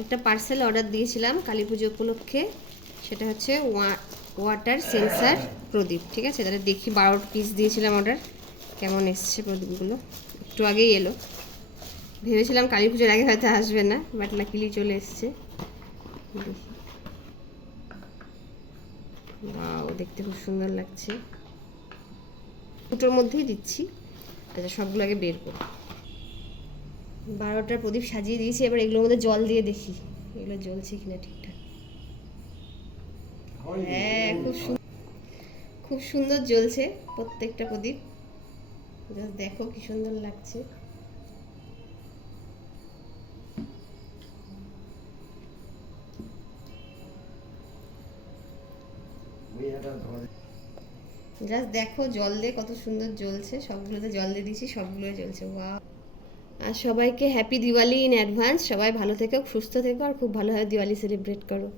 একটা parcel order দিয়েছিলাম কালী পুজো উপলক্ষে, সেটা হচ্ছে ওয়াটার সেন্সার প্রদীপ। ঠিক আছে, তাহলে দেখি 12 পিস দিয়েছিলাম অর্ডার, কেমন এসছে প্রদীপগুলো। একটু আগেই এলো, ভেবেছিলাম কালী পুজোর আগে হয়তো আসবে না, বাট লাকিলি চলে এসছে। দেখি, বাও, দেখতে খুব সুন্দর লাগছে। দুটোর মধ্যেই দিচ্ছি। আচ্ছা, সবগুলো আগে বের করব। 12টা প্রদীপ সাজিয়ে দিয়েছি, এবার এগুলোর মধ্যে জল দিয়ে দেখি এগুলো জ্বলছে কিনা ঠিকঠাক। হ্যাঁ, খুব সুন্দর জ্বলছে প্রত্যেকটা প্রদীপ। জাস্ট দেখো কি সুন্দর লাগছে। জাস্ট দেখো জল দিয়ে কত সুন্দর জ্বলছে। সবগুলোতে জল দিয়ে দিয়েছি, সবগুলোই জ্বলছে। ওয়াও! আর সবাইকে হ্যাপি দিওয়ালি ইন অ্যাডভান্স। সবাই ভালো থেকো, সুস্থ থেকো, আর খুব ভালোভাবে দিওয়ালি সেলিব্রেট করো।